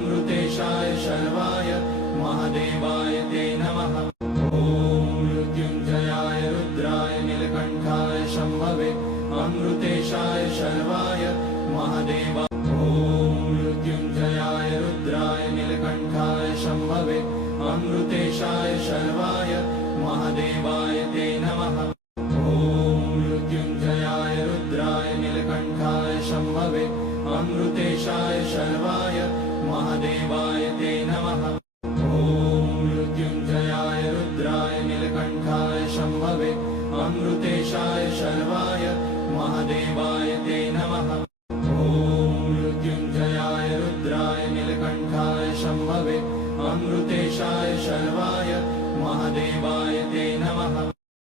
अमृतेशाय शर्वाय महादेवाय ते नमः। ॐ मृत्युञ्जयाय रुद्राय नीलकण्ठाय शम्भवे अमृतेशाय शर्वाय महादेवाय। ॐ मृत्युञ्जयाय रुद्राय नीलकण्ठाय शम्भवे अमृतेशाय शर्वाय महादेवाय ते नमः। ॐ मृत्युञ्जयाय रुद्राय नीलकण्ठाय शम्भवे अमृतेशाय शर्वाय महादेवाय ते नमः। ॐ मृत्युञ्जयाय रुद्राय नीलकण्ठाय शम्भवे अमृतेशाय शर्वाय महादेवाय ते नमः। ॐ मृत्युञ्जयाय रुद्राय नीलकण्ठाय शम्भवे अमृतेशाय शर्वाय महादेवाय ते नमः।